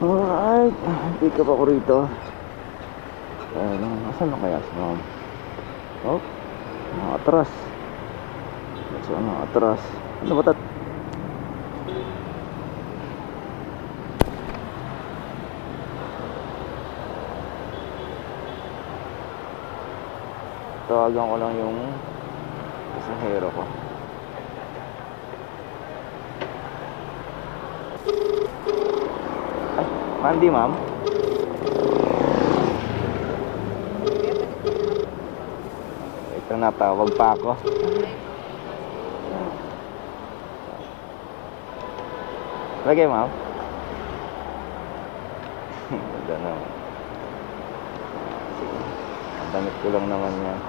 Alright, pick up ako rito. Ano, asan na kaya si ma'am? Oh, nakatras. So, nakatras. Ano ba tat? Tawagan ko lang yung pasahero ko. Mandy, ma'am. Ito natawag pa ako. Lagay, ma'am. Ganda naman. Ang damit ko lang naman yan.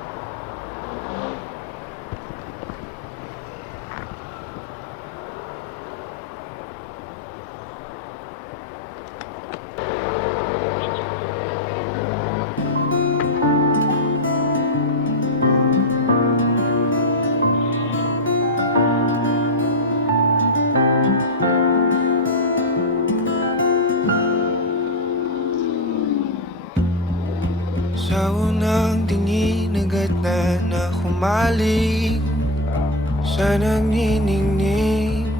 Sa unang tingin agad na na humaling Sa nagniningning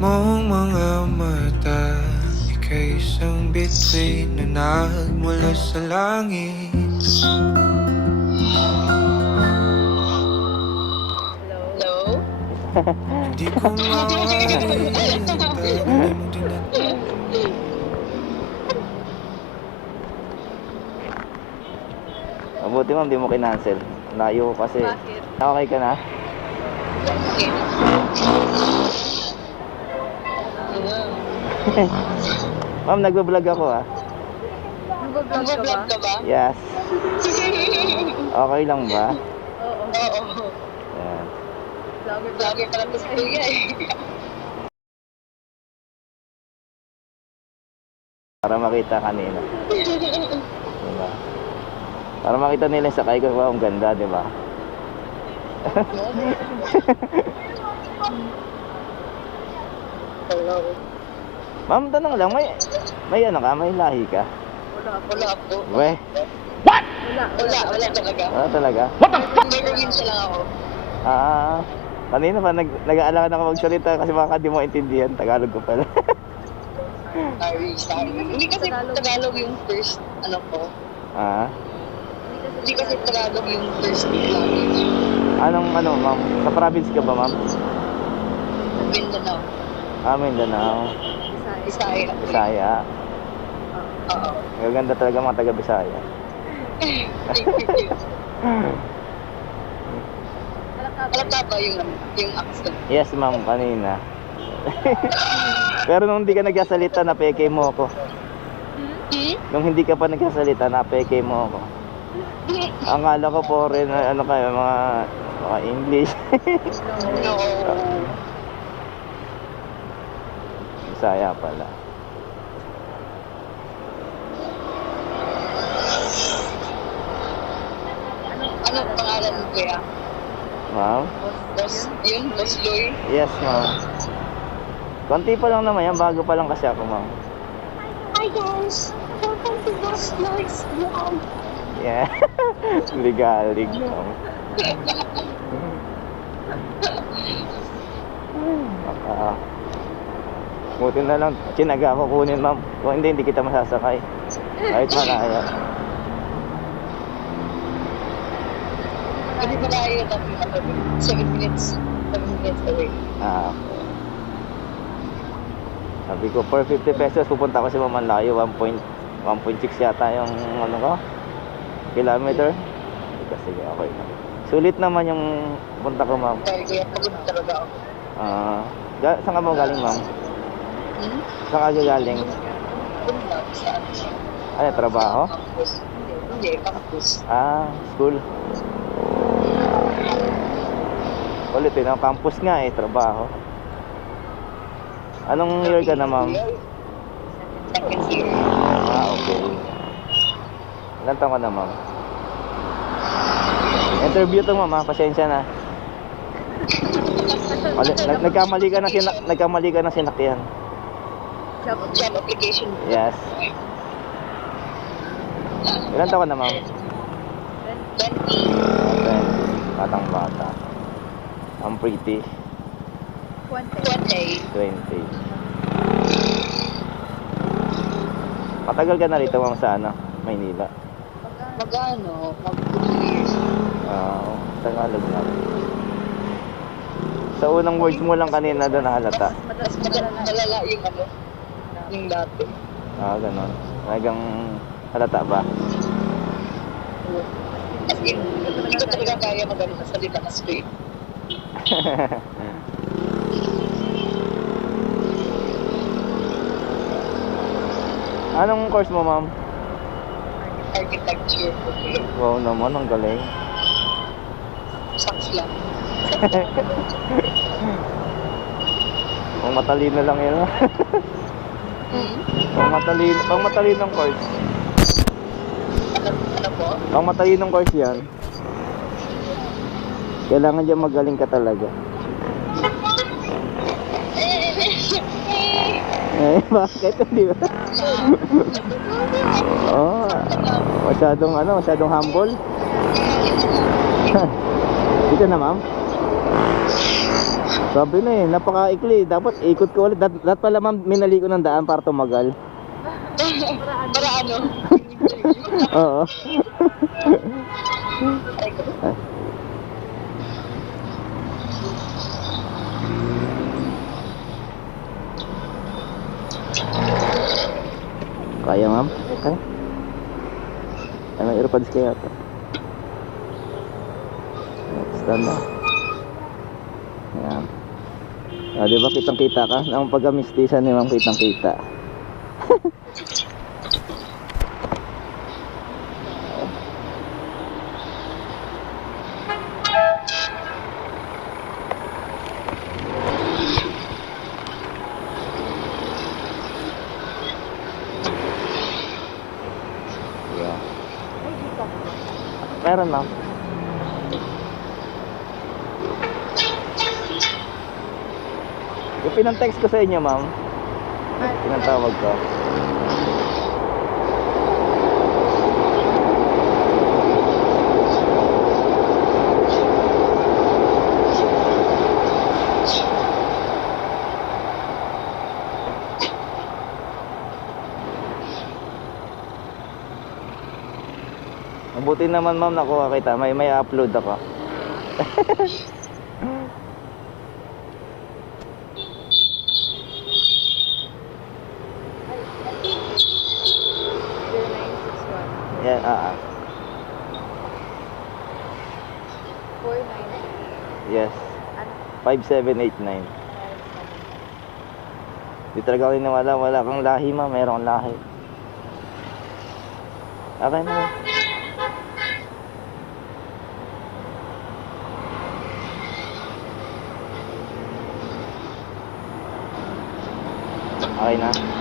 mong mga mata. Ika'y isang bituin na nagmula sa langit. Hello? Di ko ang tagal mong Mabuti ma'am, di mo kinancel. Layo ko kasi. Bakit? Okay ka na? Okay. Ma'am, nagbablog ako ah. Nag-vlog ka ba? Yes. Okay lang ba? Oo. Oo. Vlogger, pala to si Kuya eh. Para makita kanina. Para makita nila sa sakay ko, wow, ang ganda, di ba? Ma'am, tanong lang, may, may ano ka, may lahi ka? Wala, wala po. We, Wala, wala, wala talaga. ano talaga? Provincia lang ako. Ah, kanina pa, nag, nag-aalangan ako magsalita kasi baka di mo intindihan, Tagalog ko pala. Sorry, sorry. Hindi kasi Tagalog yung first, ano ko. ah, Hindi kasi Tagalog yung first language. anong ano, ma'am? Sa province ka ba, ma'am? Mindanao. Ah, Mindanao. Bisaya. Bisaya. Oo. Magaganda talaga mga taga Bisaya. Halata ba yung, yung accent? Yes, ma'am, kanina. Pero nung hindi ka nagsasalita, napeke mo ako. Hmm? Nung hindi ka pa nagsasalita, napeke mo ako. Ang kala ko foreign, ano kayo, mga, mga English. No. Bisaya pala. Ano pangalan mo kuya? Ma'am? Boss, yun? Boss Loy? Yes, ma'am. Konti pa lang naman yan, bago pa lang kasi ako, ma'am. Hi guys! Welcome to Boss Loy's vlog! Yeah. Ligalig, ma'am. Baka, buti na lang, tinaga ako kunin, ma'am. Kung hindi, hindi kita masasakay. Kahit malaya. Hindi tayo natin ano, 7 minutes, 7 minutes away. Ah, okay. Sabi ko, per 50 pesos, pupunta ko sa Mamanlayo, 1.6 yata yung ano ko, kilometer. Sige, okay na. Sulit naman yung punta ko, ma'am. Dahil kaya pagod talaga ako. Ah, saan ka mo galing, ma'am? Hmm? Saan ka galing? Ano. Ano, trabaho? Hindi, campus. Ah, school. Ulit eh, no? campus nga eh, trabaho. Anong year ka na, ma'am? Second year. Ah, okay. Ilan taon ka na, ma'am? Interview to, ma'am, ha? Pasensya na. Mali, nag, nagkamali ka na sinak, nagkamali ka ng sinakyan. Job, job application. Yes. Ilan taon ka na, ma'am? 20. Okay. Batang bata. Ang pretty. 20. 20. Matagal ka na rito, ma'am, sa ano? Maynila. Magano? Mag 2 years. Ah, Tagalog na. Sa unang words mo lang kanina doon nahalata. Mas malala yung ano, yung dati. Ah, ganon. Talagang halata ba? As in, hindi ko talaga kaya magano na salita na straight. Anong course mo, ma'am? Architecture. Okay. Wow naman, ang galing. Sucks lang. Pang matalino lang yun. Hmm? pang matalino, pang matalinong course. Ano, ano po? Pang matalinong course yan. Kailangan dyan magaling ka talaga. Eh, bakit? Hindi ba? Oo. oh, masyadong ano, masyadong humble. Dito na, ma'am. Sabi na eh, napaka-ikli. Dapat ikot ko ulit. Dat, dat pala ma'am, minali ko ng daan para tumagal. Para ano? Oo. Ay, ko. Kaya ma'am? Kaya? Earpods kaya ito. Stand na. Ayan. Ah, di ba kitang kita ka? Ang pagkamistisan ni ma'am kitang kita. Meron ma'am. Yung pinang-text ko sa inyo, ma'am. Pinatawag ko. Mabuti naman ma'am nakuha kita. May may upload ako. Yan, ah, ah. Yes. 5789. Di talaga ako niniwala. Wala kang lahi ma. Meron kang lahi. Okay na. Yun. Okay na. Minamahal